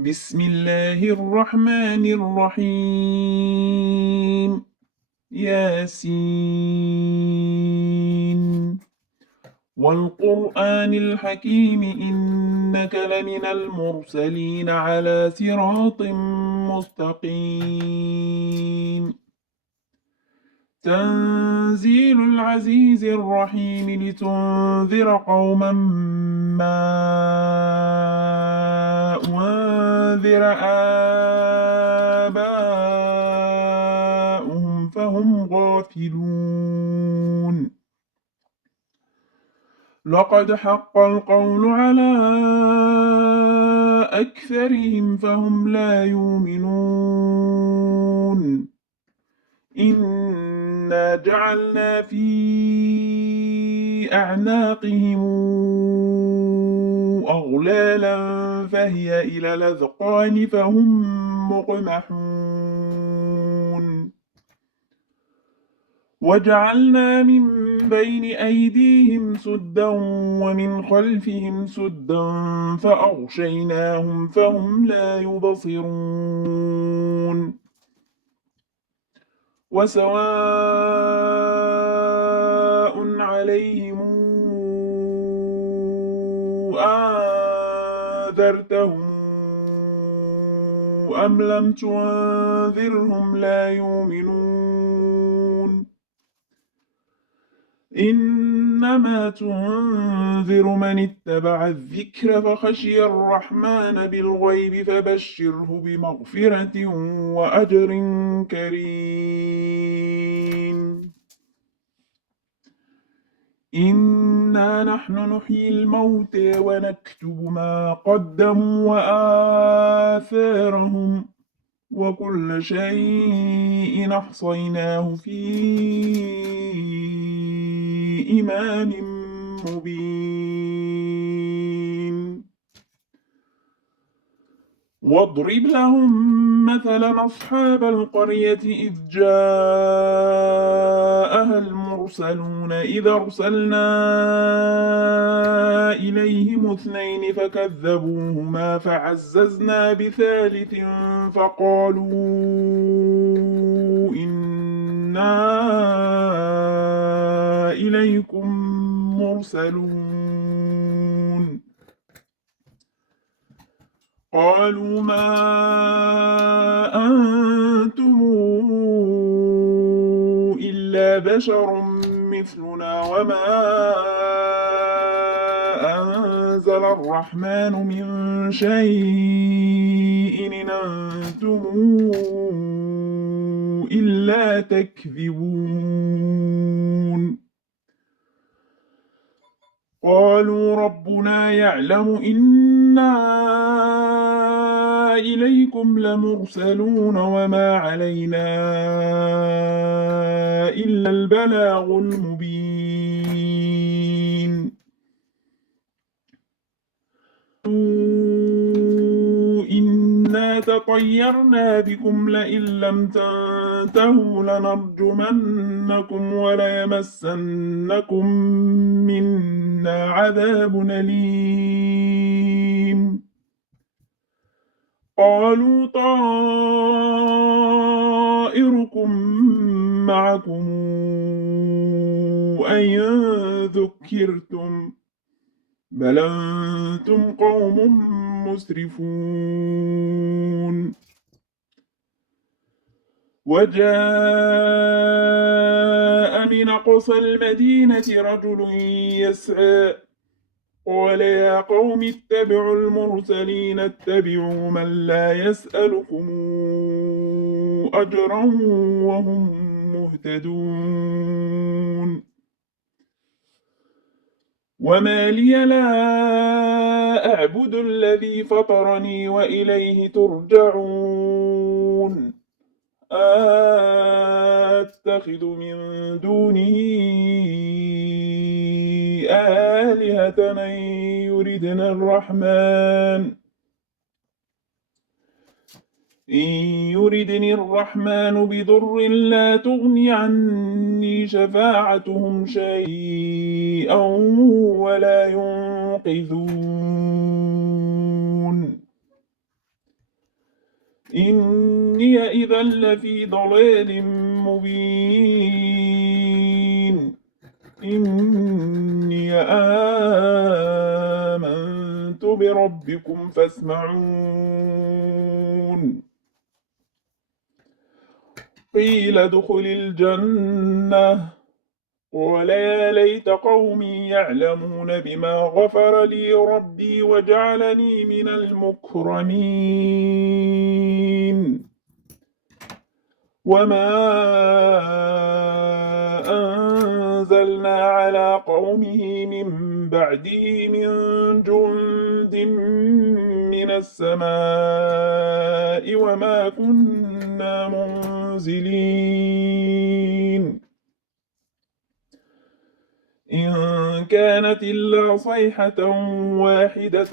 بسم الله الرحمن الرحيم. ياسين والقرآن الحكيم إنك لمن المرسلين على صراط مستقيم. تنزيل العزيز الرحيم لتنذر قوما ما أنذر آباؤهم فهم غافلون. لقد حق القول على أكثرهم فهم لا يؤمنون. إنا جعلنا في أعناقهم أغلالا فهي إلى الأذقان فهم مقمحون. وجعلنا من بين أيديهم سدا ومن خلفهم سدا فأغشيناهم فهم لا يبصرون. وسواء عليهم أنذرتهم أم لم تنذرهم لا يؤمنون. إنما تنذر من اتبع الذكر فخشي الرحمن بالغيب فبشره بمغفرة وأجر كريم. إنا نحن نحيي الموتى ونكتب ما قدموا وآثارهم وكل شيء أحصيناه في إمام مبين. واضرب لهم مثلا أصحاب القرية إذ جاءها المرسلون إذ أرسلنا إليهم اثنين فكذبوهما فعززنا بثالث فقالوا إنا إليكم مرسلون. قالوا ما أنتم إلا بشر مثلنا وما أنزل الرحمن من شيء إن أنتم إلا تكذبون. قالوا ربنا يعلم إنا إليكم لمرسلون وما علينا إلا البلاغ المبين. إنا تطيرنا بكم لئن لم تنتهوا لنرجمنكم وليمسنكم منا عذاب أليم. قالوا طائركم معكم أئن ذكرتم بل أنتم قوم مسرفون. وجاء من أقصى المدينة رجل يسعى قال يا قوم اتبعوا المرسلين اتبعوا من لا يسألكم أجرا وهم مهتدون. وما لي لا أعبد الذي فطرني وإليه ترجعون. أتخذ من دونه آلهة إن يردني الرحمن بضر لا تغني عني شفاعتهم شيئا ولا ينقذون. إني إذا لفي ضلال مبين إني آمنت بربكم فاسمعون قيل ادخل الجنة قال يا ليت قومي يعلمون بما غفر لي ربي وجعلني من المكرمين وما أنزلنا على قومه من بعده من جند من السماء وما كنا منزلين إن كانت إلا صيحة واحدة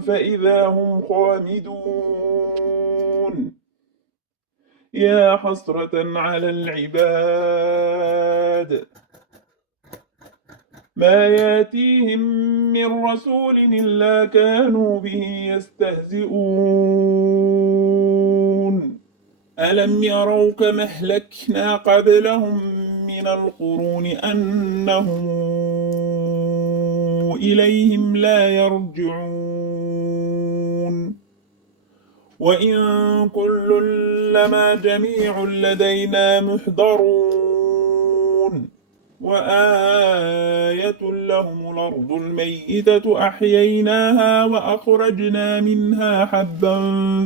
فإذا هم خامدون يا حسرة على العباد ما ياتيهم من رسول إلا كانوا به يستهزئون ألم يروا كما أهلكنا قبلهم من القرون أنهم إليهم لا يرجعون وإن كل لما جميع لدينا محضرون وآية لهم الأرض الميتة أحييناها وأخرجنا منها حبا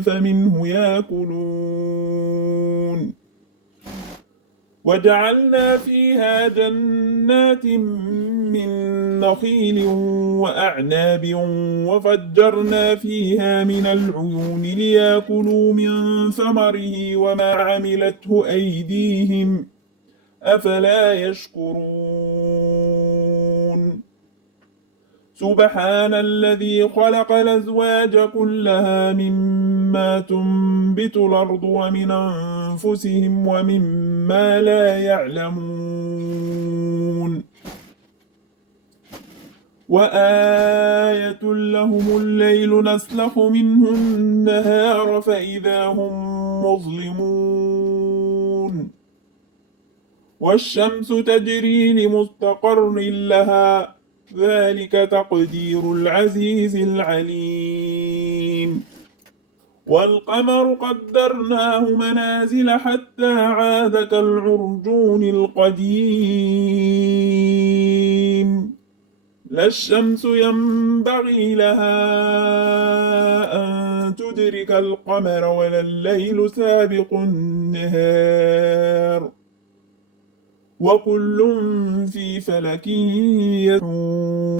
فمنه يأكلون وجعلنا فيها جنات من نخيل وأعناب وفجرنا فيها من العيون ليأكلوا من ثمره وما عملته أيديهم أفلا يشكرون سبحان الذي خلق الأزواج كلها مما تنبت الأرض ومن أنفسهم ومما لا يعلمون وآية لهم الليل نسلخ منه النهار فإذا هم مظلمون والشمس تجري لمستقر لها ذلك تقدير العزيز العليم والقمر قدرناه منازل حتى عاد كالعرجون القديم لا الشمس ينبغي لها أن تدرك القمر ولا الليل سابق النهار وكل في فلك يسبحون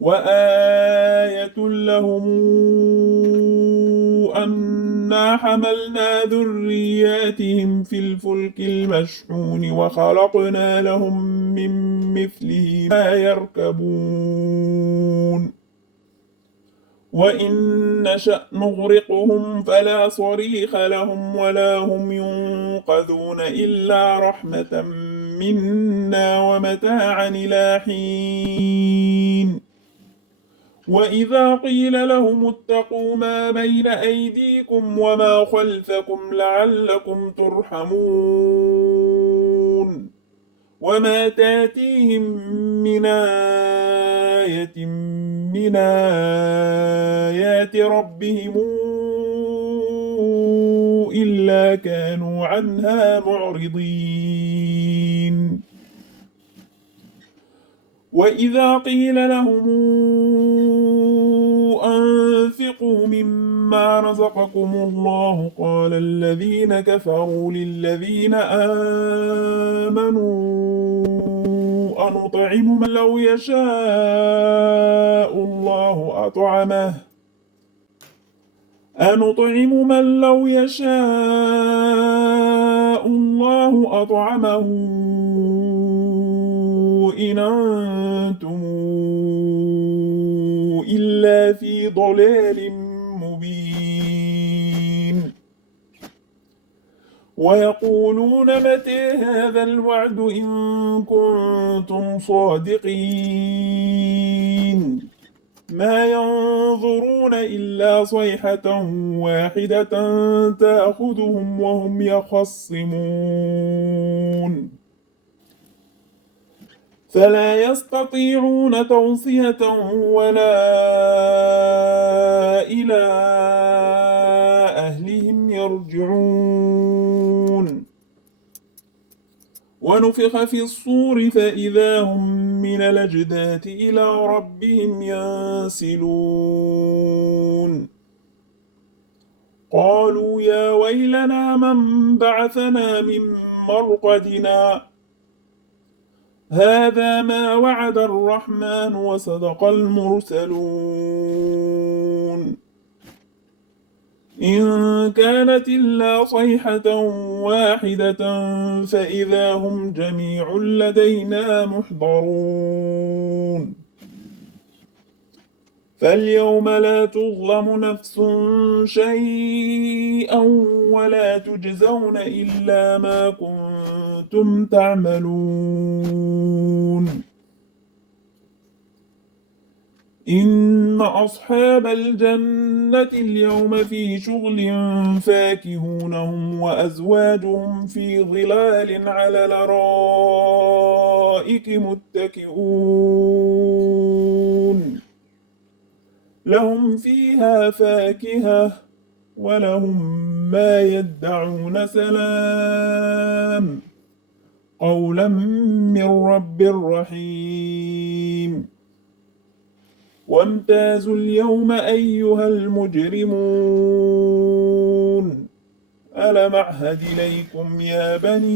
وآية لهم أنا حملنا ذرياتهم في الفلك المشحون وخلقنا لهم من مثله ما يركبون وإن نشأ نغرقهم فلا صريخ لهم ولا هم ينقذون إلا رحمة منا ومتاعا إلى حين وإذا قيل لهم اتقوا ما بين أيديكم وما خلفكم لعلكم ترحمون وما تاتيهم من آية من آيات ربهم إلا كانوا عنها معرضين وإذا قيل لهم أنفقوا مما رزقكم الله قال الذين كفروا للذين آمنوا أنطعم من لو يشاء الله أطعمه أنطعم من لو يشاء الله أطعمه إن أنتم إلا في ضلال مبين ويقولون متى هذا الوعد إن كنتم صادقين ما ينظرون إلا صيحة واحدة تأخذهم وهم يخصمون فلا يستطيعون توصية ولا إلى أهلهم يرجعون ونفخ في الصور فإذا هم من الأجداث إلى ربهم ينسلون قالوا يا ويلنا من بعثنا من مرقدنا هذا ما وعد الرحمن وصدق المرسلون إن كانت إلا صيحة واحدة فإذا هم جميع لدينا محضرون فاليوم لا تظلم نفس شيئا ولا تجزون إلا ما كنتم تعملون إن أصحاب الجنة اليوم في شغل فاكهون هم وأزواجهم في ظلال على الأرائك متكئون لهم فيها فاكهة ولهم ما يدعون سلام قولا من رب رحيم وامتازوا اليوم أيها المجرمون ألم أعهد إليكم يا بني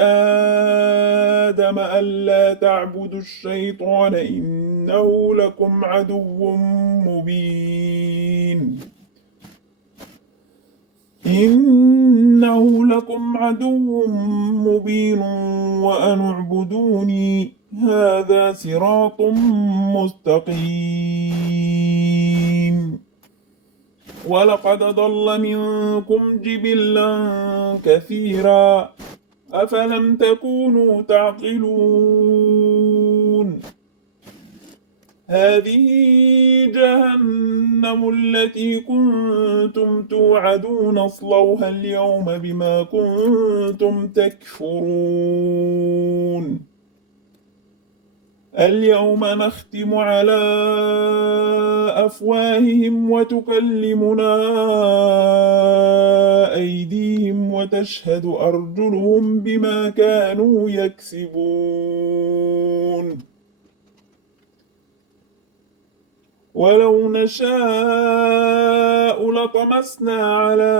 آدم ألا تعبدوا الشيطان إنه لكم عدو مبين إنه لكم عدو مبين وأن اعبدوني هذا صراط مستقيم ولقد ضل منكم جبلا كثيرا أفلم تكونوا تعقلون هذه جهنم التي كنتم توعدون اصلوها اليوم بما كنتم تكفرون اليوم نختم على أفواههم وتكلمنا أيديهم وتشهد أرجلهم بما كانوا يكسبون ولو نشاء لطمسنا على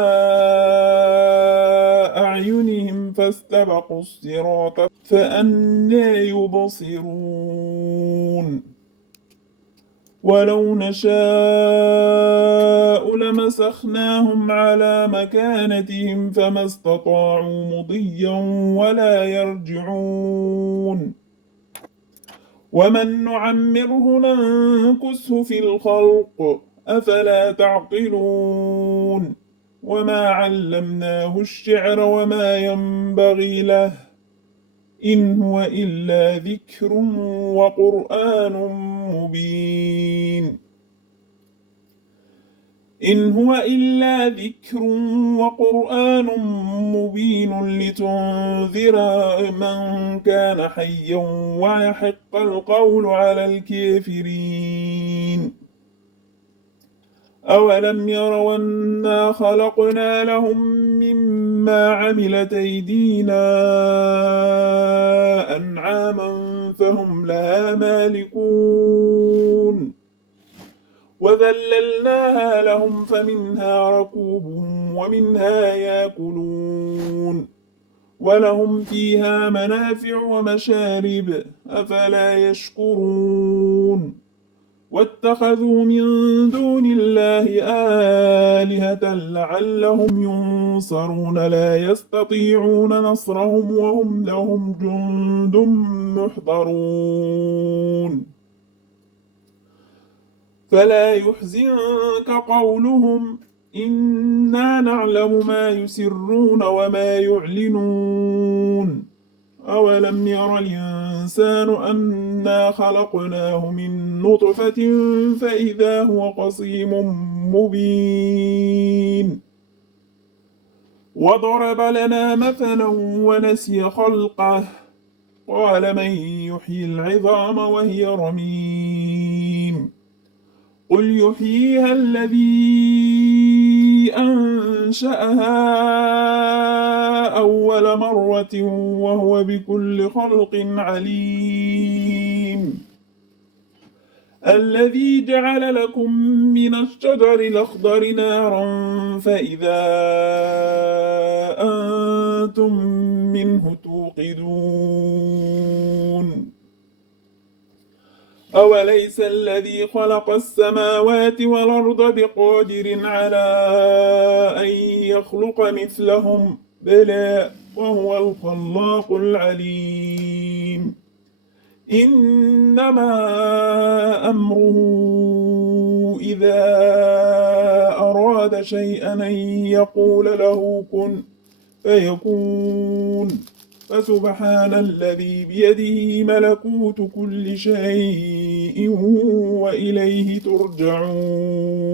أعينهم فاستبقوا الصراط فأنى يبصرون ولو نشاء لمسخناهم على مكانتهم فما استطاعوا مضيا ولا يرجعون ومن نعمره ننكسه في الخلق أفلا تعقلون وما علمناه الشعر وما ينبغي له إن هو إلا ذكر وقرآن مبين إن هو إلا ذكر وقرآن مبين لتنذر من كان حيا ويحق القول على الكافرين أولم يروا أنا خلقنا لهم مما عملت أيدينا أنعاما فهم لها مالكون وذللناها لهم فمنها ركوبهم ومنها يأكلون ولهم فيها منافع ومشارب أفلا يشكرون واتخذوا من دون الله آلهة لعلهم ينصرون لا يستطيعون نصرهم وهم لهم جند محضرون فلا يحزنك قولهم إنا نعلم ما يسرون وما يعلنون أولم ير الإنسان أن إنا خلقناه من نطفة فإذا هو خصيم مبين وضرب لنا مثلا ونسي خلقه قال من يحيي العظام وهي رميم قل يحييها الذي أنشأها أول مرة وهو بكل خلق عليم الذي جعل لكم من الشجر الأخضر نارا فإذا أنتم منه توقدون أوليس الذي خلق السماوات والأرض بقادر على أن يخلق مثلهم بلى وهو الخلاق العليم إنما أمره إذا أراد شيئا أن يقول له كن فيكون فسبحان الذي بيده ملكوت كل شيء وإليه ترجعون